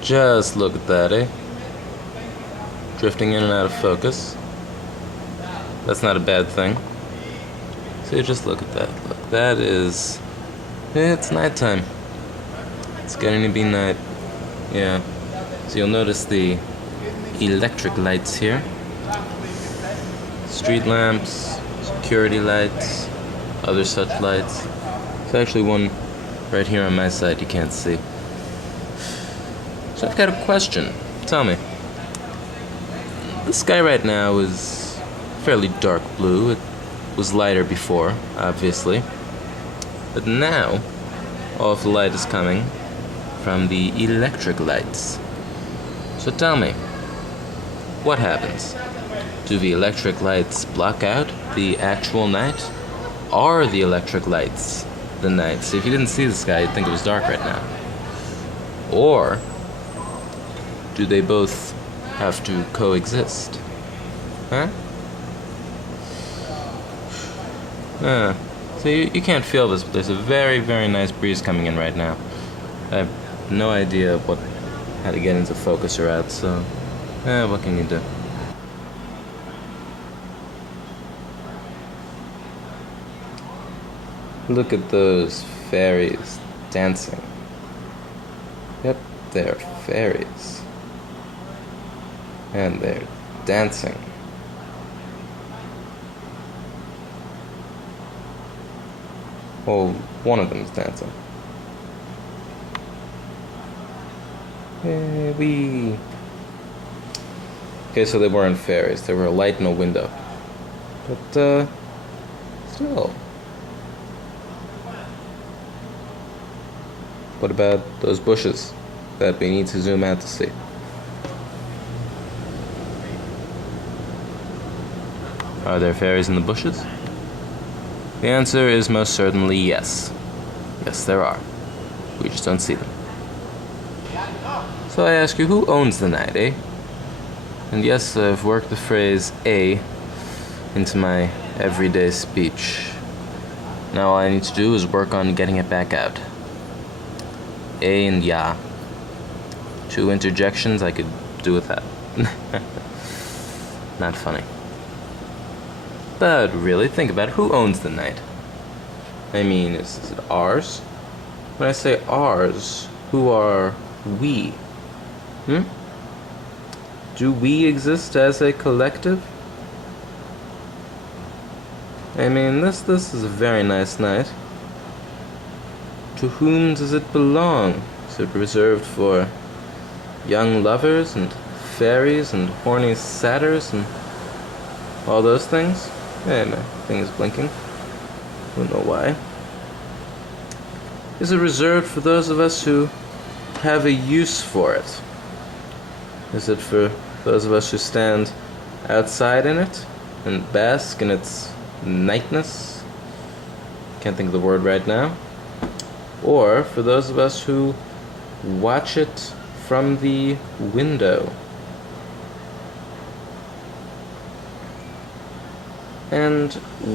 Just look at that, eh? Drifting in and out of focus. That's not a bad thing. So just look at that. Look, that is... it's nighttime. It's getting to be night. Yeah. So you'll notice the electric lights here. Street lamps, security lights, other such lights. There's actually one right here on my side you can't see. So I've got a question. Tell me. The sky right now is fairly dark blue. It was lighter before, obviously. But now, all of the light is coming from the electric lights. So tell me, what happens? Do the electric lights block out the actual night? Are the electric lights the night? So if you didn't see the sky, you'd think it was dark right now. Or do they both have to coexist? Huh? So you can't feel this, but there's a very, very nice breeze coming in right now. I have no idea how to get into focus or out, so what can you do? Look at those fairies dancing. Yep, they're fairies. And they're dancing. Well, one of them's dancing. Hey, wee. Okay, so they weren't fairies. They were a light in a window. But, still. What about those bushes that we need to zoom out to see? Are there fairies in the bushes? The answer is most certainly yes. Yes, there are. We just don't see them. So I ask you, who owns the night, eh? And yes, I've worked the phrase "a" into my everyday speech. Now all I need to do is work on getting it back out. A and ya. 2 interjections I could do with that. Not funny. But really, think about it. Who owns the night? I mean, is it ours? When I say ours, who are we? Do we exist as a collective? I mean, this is a very nice night. To whom does it belong? Is it reserved for young lovers and fairies and horny satyrs and all those things? Hey, my thing is blinking. Don't know why. Is it reserved for those of us who have a use for it? Is it for those of us who stand outside in it and bask in its nightness? Can't think of the word right now. Or for those of us who watch it from the window? And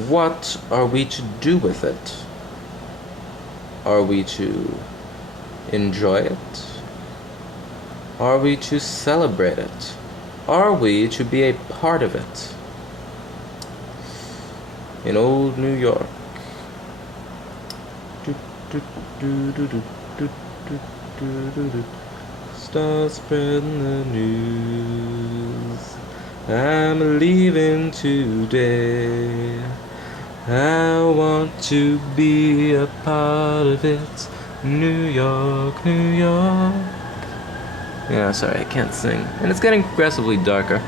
what are we to do with it? Are we to enjoy it? Are we to celebrate it? Are we to be a part of it? In old New York. Start spreading the news. I'm leaving today. I want to be a part of it. New York, New York. Yeah, sorry, I can't sing. And it's getting progressively darker.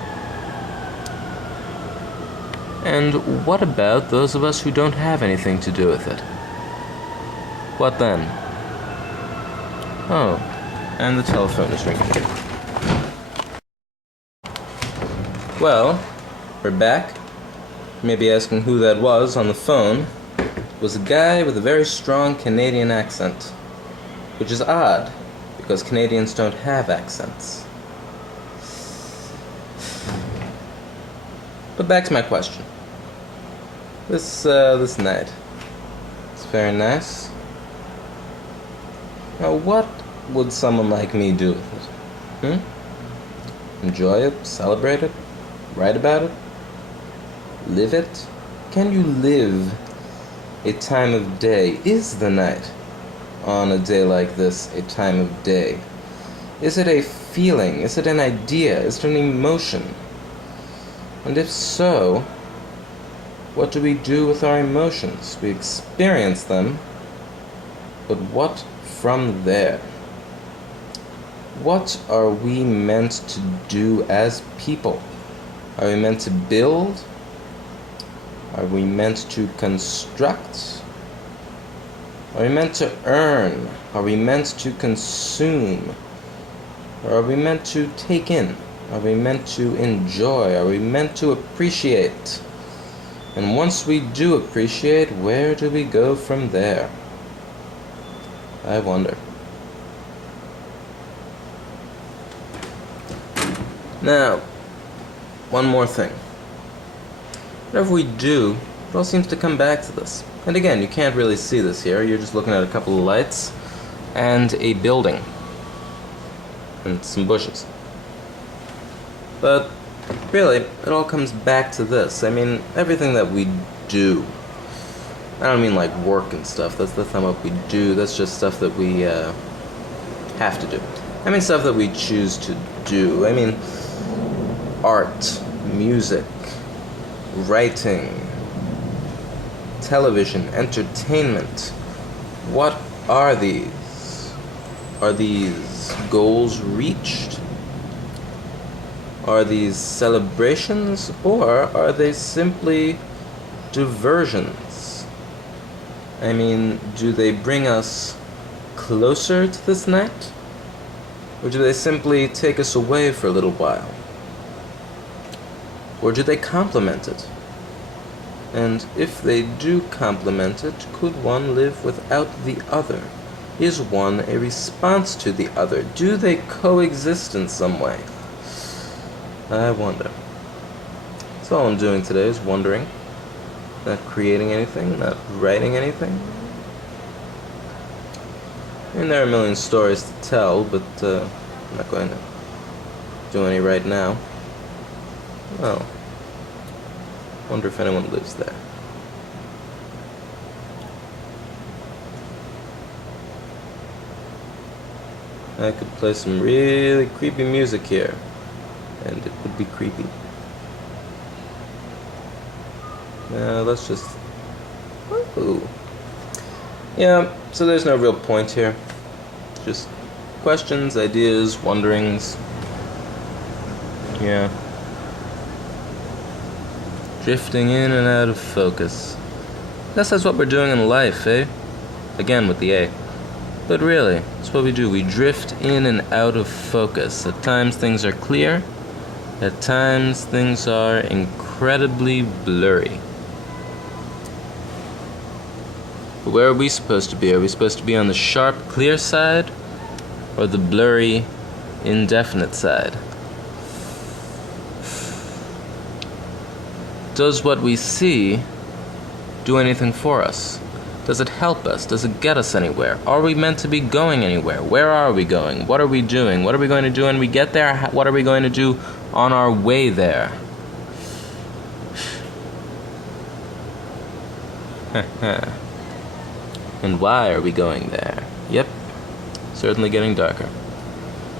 And what about those of us who don't have anything to do with it? What then? Oh, and the telephone is ringing. Well, we're back. You may be asking who that was on the phone. It was a guy with a very strong Canadian accent, which is odd, because Canadians don't have accents. But back to my question. This night, it's very nice. Now, what would someone like me do with it? Hmm? Enjoy it, celebrate it, write about it, live it? Can you live a time of day? Is the night on a day like this a time of day? Is it a feeling? Is it an idea? Is it an emotion? And if so, what do we do with our emotions? We experience them, but what from there? What are we meant to do as people? Are we meant to build? Are we meant to construct? Are we meant to earn? Are we meant to consume? Or are we meant to take in? Are we meant to enjoy? Are we meant to appreciate? And once we do appreciate, where do we go from there? I wonder. Now, one more thing. Whatever we do, it all seems to come back to this. And again, you can't really see this here. You're just looking at a couple of lights and a building and some bushes. But really, it all comes back to this. I mean, everything that we do. I don't mean like work and stuff. That's not what we do. That's just stuff that we have to do. I mean stuff that we choose to do. I mean art, music, writing, television, entertainment. What are these? Are these goals reached? Are these celebrations, or are they simply diversions? I mean, do they bring us closer to this night? Or do they simply take us away for a little while? Or do they complement it? And if they do complement it, could one live without the other? Is one a response to the other? Do they coexist in some way? I wonder. That's all I'm doing today is wondering. Not creating anything, not writing anything. I mean, there are a million stories to tell, but I'm not going to do any right now. Well, wonder if anyone lives there. I could play some really creepy music here, and it would be creepy. Now let's just... Ooh. Yeah, so there's no real point here. Just questions, ideas, wonderings. Yeah. Drifting in and out of focus. Guess that's what we're doing in life, eh? Again with the A. But really, it's what we do. We drift in and out of focus. At times things are clear. At times things are incredibly blurry. But where are we supposed to be? Are we supposed to be on the sharp, clear side? Or the blurry, indefinite side? Does what we see do anything for us? Does it help us? Does it get us anywhere? Are we meant to be going anywhere? Where are we going? What are we doing? What are we going to do when we get there? What are we going to do on our way there? And why are we going there? Yep, certainly getting darker.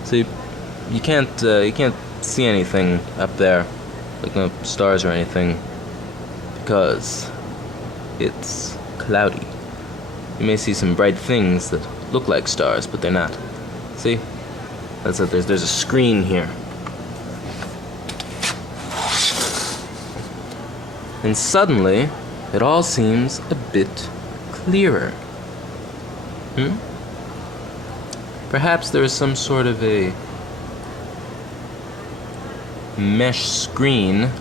See, you can't see anything up there, like no stars or anything, because it's cloudy. You may see some bright things that look like stars, but they're not. See? That's it. There's a screen here. And suddenly, it all seems a bit clearer. Perhaps there is some sort of a mesh screen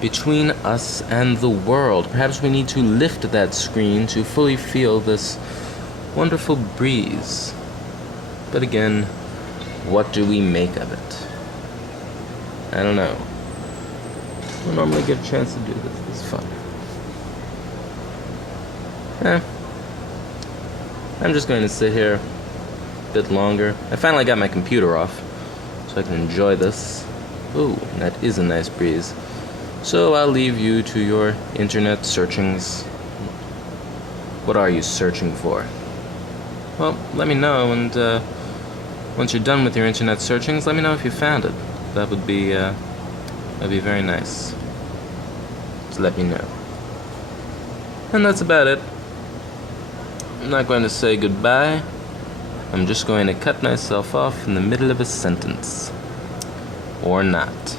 between us and the world. Perhaps we need to lift that screen to fully feel this wonderful breeze. But again, what do we make of it? I don't know. I don't normally get a chance to do this. It's fun. I'm just going to sit here a bit longer. I finally got my computer off, so I can enjoy this. Ooh, that is a nice breeze. So I'll leave you to your internet searchings. What are you searching for? Well, let me know, and once you're done with your internet searchings, let me know if you found it. That'd be very nice. Just let me know. And that's about it. I'm not going to say goodbye. I'm just going to cut myself off in the middle of a sentence. Or not.